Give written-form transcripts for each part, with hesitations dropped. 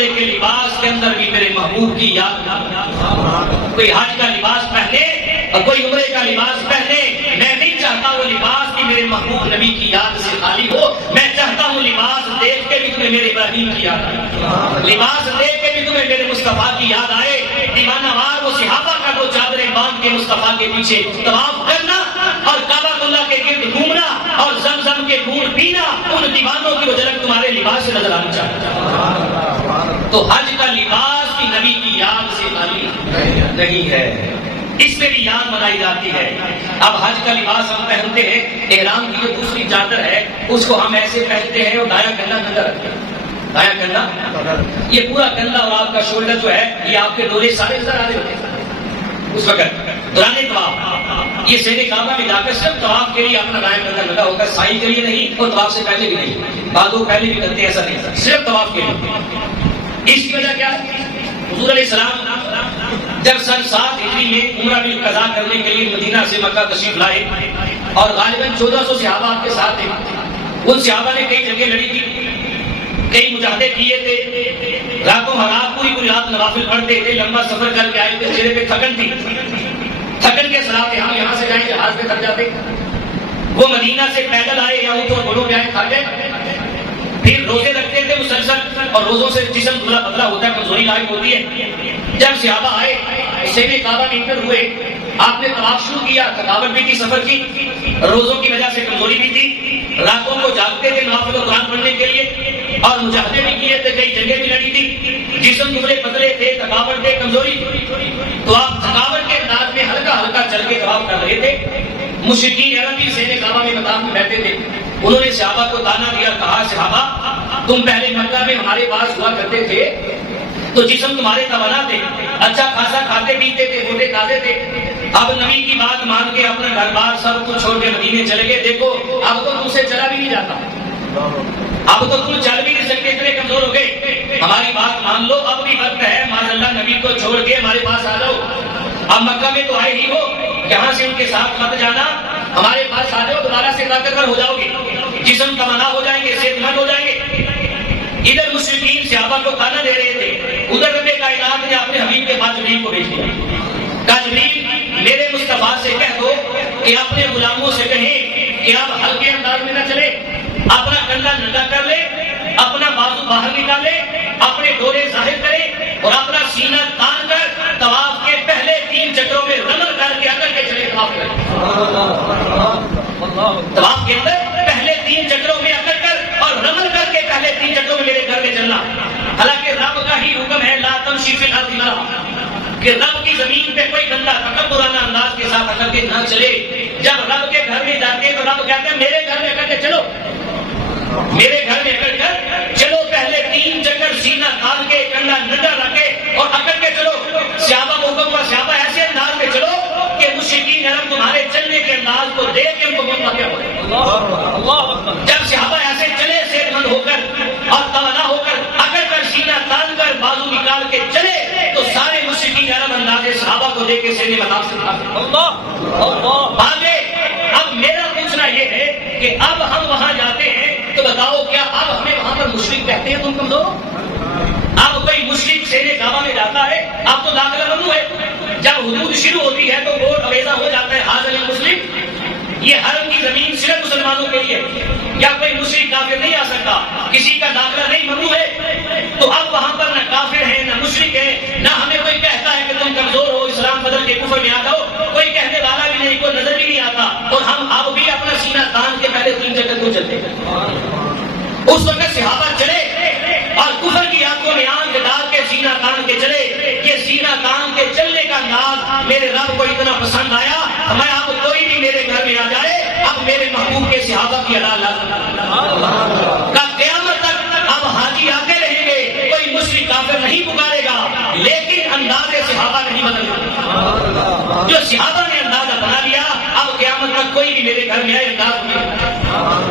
عمرے کے لباس کے اندر بھی میرے محبوب کی یاد. کوئی حج کا لباس پہنے اور کوئی عمرے کا لباس پہنے، میں نہیں چاہتا وہ لباس بھی میرے محبوب نبی کی یاد سے خالی ہو. میں چاہتا ہوں لباس دیکھ کے بھی تمہیں میرے ابراہیم کی یاد آئے، لباس دیکھ کے بھی تمہیں میرے مصطفیٰ کی یاد آئے. دیوانہ وار وہ صحابہ کا دو چادریں باندھ کے مصطفیٰ کے پیچھے طواف کرنا اور کعبہ اللہ کے گرد گھومنا اور زمزم کے گھونٹ پینا، ان دیوانوں کی وہ جھلک تمہارے لباس سے نظر آنا چاہیے. تو حج کا لباس بھی نبی کی یاد سے خالی نہیں ہے، اس میں بھی یاد منائی جاتی ہے. اب حج کا لباس ہم پہنتے ہیں، احرام کی جو دوسری چادر ہے اس کو ہم ایسے پہنتے ہیں اور دایاں کندھا ننگا رکھتے ہیں. دایاں کندھا، یہ پورا کندھا اور آپ کا شولڈر جو ہے یہ آپ کے ڈورے سارے نظر آ رہے ہوتے ہیں اس وقت دوران طواف. یہ سیر کعبہ میں جا کر صرف طواف کے لیے اپنا دایاں کندھا ننگا ہوتا ہے، سائی کے لیے نہیں اور طواف سے پہلے بھی نہیں. بعض لوگ پہلے بھی کرتے ہیں، ایسا نہیں، صرف طواف کے لیے. اس کی وجہ کیا ہے؟ حضور علیہ السلام جب سن 7 ہجری میں عمرہ بھی قضا کرنے کے لیے مدینہ سے مکہ تشریف لائے اور غالباً 1400 صحابہ آپ کے ساتھ تھے. ان صحابہ نے کئی جنگیں لڑی تھی، کئی مجاہدے کیے تھے، راتوں رات پوری رات نوافل پڑھتے تھے، لمبا سفر کر کے آئے تھے، چہرے پہ تھکن تھی. تھکن کے ساتھ ہم یہاں سے جائیں جہاز پہ تھک جاتے. وہ مدینہ سے پیدل آئے یا اونٹ اور گھوڑوں پہ آئے، تھک گئے. پھر روزے رکھتے تھے مسلسل اور روزوں سے جسم دھلا پتلا ہوتا ہے، کمزوری لاحق ہوتی ہے. جب صحابہ آئے شیب کعبہ میں انٹر ہوئے، آپ نے طواف شروع کیا. تھکاوٹ بھی تھی سفر کی، روزوں کی وجہ سے کمزوری بھی تھی، راتوں کو جاگتے تھے نوافل و قرآن پڑھنے کے لیے اور مجاہدے بھی کیے تھے، کئی جنگیں بھی لڑی تھی. جسم دبلے پتلے تھے، تھکاوٹ تھے، کمزوری. تو آپ تھکاوٹ کے انداز میں ہلکا ہلکا چل کے طواف کر رہے تھے. مشرکین عرب بھی شیب کعبہ میں مقام میں بیٹھے تھے. انہوں نے صحابہ کو تانا دیا، کہا صحابہ تم پہلے مکہ میں ہمارے پاس ہوا کرتے تھے تو جسم تمہارے توانا تھے، اچھا خاصا کھاتے پیتے تھے، موٹے تازے تھے. اب نبی کی بات مان کے اپنا گھر بار سب کچھ چھوڑ کے مدینے چلے گئے. دیکھو اب تو تم سے چلا بھی نہیں جاتا، اب تو تم چل بھی نہیں سکتے، اتنے کمزور ہو گئے. ہماری بات مان لو، اب بھی وقت ہے، معاذ اللہ نبی کو چھوڑ کے ہمارے پاس آ جاؤ. اب مکہ میں تو آئے ہی ہو، یہاں سے ان کے ساتھ مت جانا، ہمارے پاس آ جاؤ، دوبارہ سے طاقتور ہو جاؤ گے، جسم توانا ہو جائیں گے، صحت مند ہو جائیں گے. ادھر مشرکین صحابہ کو تانا دے رہے تھے، ادھر رب کائنات نے اپنے حبیب کے پاس جبریل کو بھیج دیا. کہا جبریل میرے مصطفیٰ سے کہہ دو کہ اپنے غلاموں سے کہیں کہ آپ ہلکے انداز میں نہ چلے، اپنا کندھا ننگا کر لے، اپنا بازو باہر نکالے، اپنے ڈورے ظاہر کرے اور اپنا سینہ تان کر طواف کے پہلے 3 چکروں میں رمل کر کے اکڑ کے چلے طواف کرے. طواف کے اندر پہلے 3 چکروں میں اکڑ کر اور رمل کر کے پہلے 3 چکروں میں میرے گھر میں چلنا. حالانکہ رب کا ہی حکم ہے لا تمشی فی الارض مرحا، کہ رب کی زمین پہ کوئی بندہ تکبرانہ انداز کے ساتھ اکڑ کے نہ چلے. جب رب کے گھر میں جاتے ہیں تو رب کہتے ہیں میرے گھر میں اکڑ کے چلو، میرے گھر میں اکڑ کر چلو، پہلے 3 چکر سینہ تان کے کندھا ننگا رکھ کے اور اکڑ کے چلو. صحابہ کو حکم ہوا صحابہ ایسے انداز میں چلو کہ مشرکین عرب تمہارے چلنے کے انداز کو دیکھ کے ان کو بہت واقعہ ہو. جب صحابہ ایسے چلے صحت مند ہو کر اور توانا ہو کر اکڑ کر سینہ تان کر بازو نکال کے چلے تو سارے مشرکین عرب اندازے صحابہ کو دیکھ کے سینے مذاق سے بھاگے. اب میرا پوچھنا یہ ہے کہ اب ہم وہاں جاتے ہیں تو بتاؤ کیا اب ہمیں وہاں پر مشرک کہتے ہیں تم کمزور ہو؟ اب کوئی مشرک شیر کعبہ میں جاتا ہے اب تو داخلہ ممنوع ہے. جب حدود شروع ہوتی ہے تو ووٹ اویزا ہو جاتا ہے حاضر مسلم. یہ حرم کی زمین صرف مسلمانوں کے لیے، یا کوئی مشرک کافر نہیں آ سکتا، کسی کا داخلہ نہیں ممنوع ہے. تو اب وہاں پر نہ کافر ہے نہ مشرک ہے، نہ ہمیں کوئی کہتا ہے کہ تم کمزور ہو اسلام بدل کے کفر میں آ جاؤ، کوئی کہنے والا بھی نہیں، کوئی نظر بھی نہیں آتا. اور ہم اب بھی اپنا سینہ تان کے پہلے 3 چکر کیوں چلتے ہیں؟ اس وقت صحابہ چلے اور کفر کی آنکھوں میں آنکھ ڈال کے سینہ تان کے چلے. یہ سینہ تان کے چلنے کا انداز میرے رب کو اتنا پسند آیا، میں اب کوئی بھی میرے گھر میں آ جائے اب میرے محبوب کے صحابہ کی ادا کا قیامت تک اب حاجی آتے رہیں گے، کوئی مشرک کافر نہیں پکارے گا، لیکن انداز صحابہ نہیں بدلے. جو صحابہ نے اندازہ بنا لیا اب قیامت تک کوئی بھی میرے گھر میں آئے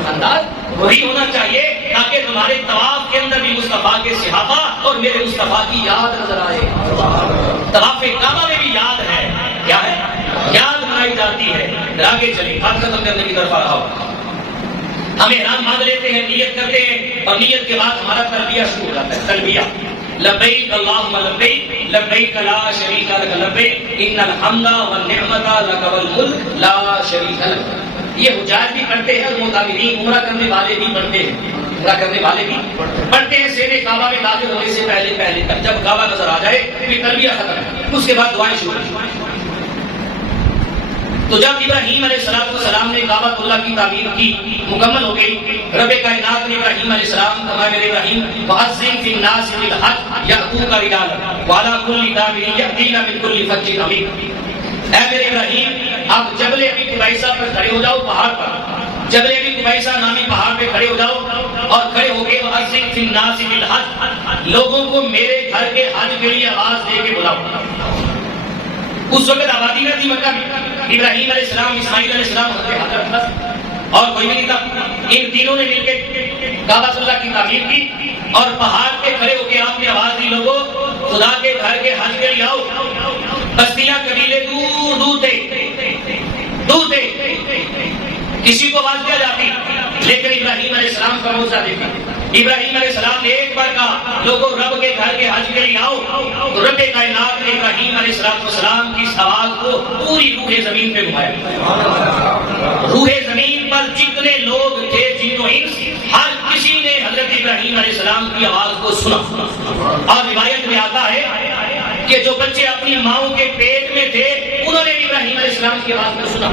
انداز وہی ہونا چاہیے تاکہ تمہارے طواف کے اندر بھی مصطفیٰ کے صحابہ اور میرے مصطفیٰ کی یاد نظر آئے. طواف کعبہ میں بھی یاد ہے، کیا ہے؟ یاد منائی جاتی ہے. آگے چلیں، بات ختم کرنے کی طرف آ رہا ہوں. ہم احرام باندھ لیتے ہیں، نیت کرتے ہیں اور نیت کے بعد ہمارا تلبیہ شروع ہو جاتا ہے. تلبیہ لبیک اللہم لبیک لبیک لا شریک لک لبیک ان الحمد والنعمت لک والملک لا شریک لک. یہ حجاج بھی پڑھتے ہیں اور معتمرین عمرہ کرنے والے بھی پڑھتے ہیں. عمرہ کرنے والے بھی پڑھتے ہیں سیر کعبہ میں داخل ہونے سے پہلے تک. جب کعبہ نظر آ جائے پھر تلبیہ ختم، اس کے بعد دعائیں شروع. تو جب ابراہیم علیہ السلام نے کعبۃ اللہ کی تعمیر کی، مکمل ہو گئی، رب کائنات نے ابراہیم علیہ السلام فرمایا میرے ابراہیم وَأَذِّن فِي النَّاسِ بِالْحَجِّ يَأْتُوكَ رِجَالًا وَعَلَىٰ كُلِّ ضَامِرٍ يَأْتِينَ مِنْ كُلِّ فَجٍّ عَمِيقٍ. اے میرے ابراہیم آپ جبل ابی قبیصہ پر کھڑے ہو جاؤ، پہاڑ پر جبل ابی قبیصہ نامی پہاڑ پہ کھڑے ہو جاؤ اور کھڑے ہو کے وَأَذِّن فِي النَّاسِ بِالْحَجِّ لوگوں کو میرے گھر کے حج کے لیے آواز دے کے بلاؤ. اس وقت آبادی نہ تھی مکہ میں. ابراہیم علیہ السلام، اسماعیل علیہ السلام، حضرت بس اور کوئی بھی نہیں تھا. ان تینوں نے مل کے کعبۃ اللہ کی تعمیر کی اور پہاڑ پہ کھڑے ہو کے آپ نے آواز دی لوگوں خدا کے گھر کے حج کے لیے آؤ. بستیاں قبیلے دور تھے، کسی کو آواز دیا جاتی لیکن ابراہیم علیہ السلام کا موضوع دیکھا. ابراہیم علیہ السلام نے ایک بار کہا لوگوں رب کے گھر کے حج کے لیے آؤ، تو رب کائنات نے ابراہیم علیہ السلام کی اس آواز کو پوری روح زمین پہ گھمایا. روح زمین پر جتنے لوگ تھے جن و انس، ہر کسی نے حضرت ابراہیم علیہ السلام کی آواز کو سنا. اور روایت میں آتا ہے کہ جو بچے اپنی ماؤں کے پیٹ میں تھے انہوں نے ابراہیم علیہ السلام کی آواز کو سنا.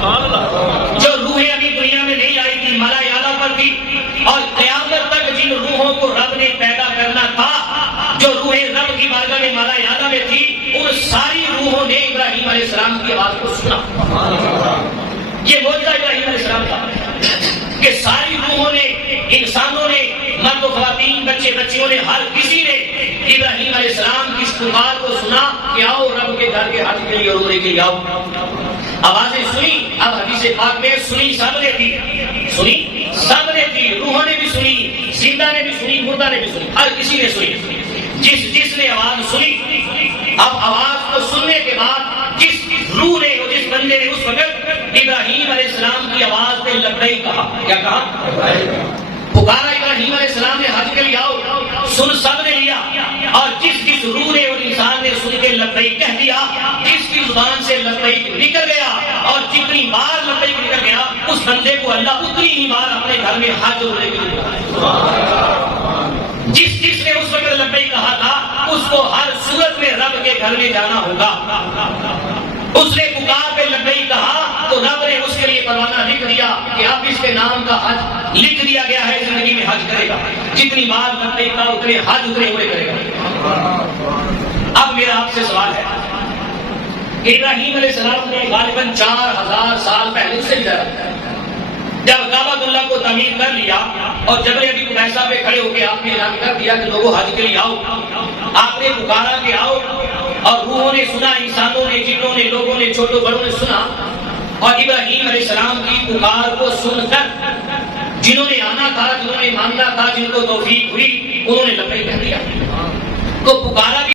جو روحیں ابھی دنیا میں نہیں آئی تھی، مالا اعلیٰ پر تھی، اور قیامت تک جن روحوں کو رب نے پیدا کرنا تھا، جو روحیں رب کی بارگاہ میں مالا اعلیٰ میں تھی، ان ساری روحوں نے ابراہیم علیہ السلام کی آواز کو سنا. یہ معجزہ ابراہیم علیہ السلام کا کہ ساری روحوں نے، انسانوں نے، مرد و خواتین، بچے بچیوں نے، ہر کسی نے ابراہیم علیہ السلام کی اس پکار کو سنا کہ آؤ رب کے گھر کے حج کے لیے اور عمرے کے لیے آؤ. آوازیں سنی. اب حدیث پاک میں سنی سب نے تھی، روحوں نے بھی سنی، زندہ نے بھی سنی، مردہ نے بھی سنی، ہر کسی نے سنی. جس نے آواز سنی، اب آواز کو سننے کے بعد جس روح نے اور جس بندے نے اس وقت ابراہیم علیہ السلام کی آواز پہ لبیک کہا. کیا کہا؟ پکارا ابراہیم علیہ السلام نے حج کے لیے آؤ، سن سب نے لیا. اور جس روح نے اور انسان نے سن کے لبیک کہہ دیا، جس کی زبان سے لبیک نکل گیا اور جتنی بار لبیک نکل گیا اس بندے کو اللہ اتنی ہی بار اپنے گھر میں حج عمرے کے لیے جس نے اس وقت لبیک کہا تھا اس کو ہر صورت میں رب کے گھر میں جانا ہوگا. اس نے پکار پہ لبیک کہا تو رب نے اس کے لیے پروانہ لکھ دیا کہ اب اس کے نام کا حج لکھ دیا گیا ہے، زندگی میں حج کرے گا. جتنی بار لبیک کہا اتنے حج اتنے ہوئے کرے گا. اب میرا آپ سے سوال ہے کہ ابراہیم علیہ السلام نے غالباً 4000 سال پہلے سے جب کعبۃ اللہ کو تعمیر کر لیا اور جبل ابی قبیصہ پہ کھڑے ہو کے آپ نے اعلان کر دیا کہ لوگوں حج کے لیے آؤ، آپ نے پکارا کہ آؤ اور روحوں نے سنا، انسانوں نے، جنوں نے، لوگوں نے، چھوٹوں بڑوں نے سنا. اور ابراہیم علیہ السلام کی پکار کو سن کر جنہوں نے آنا تھا، جنہوں نے ماننا تھا، جن کو توفیق ہوئی، انہوں نے لبیک کہہ دیا. تو پکارا بھی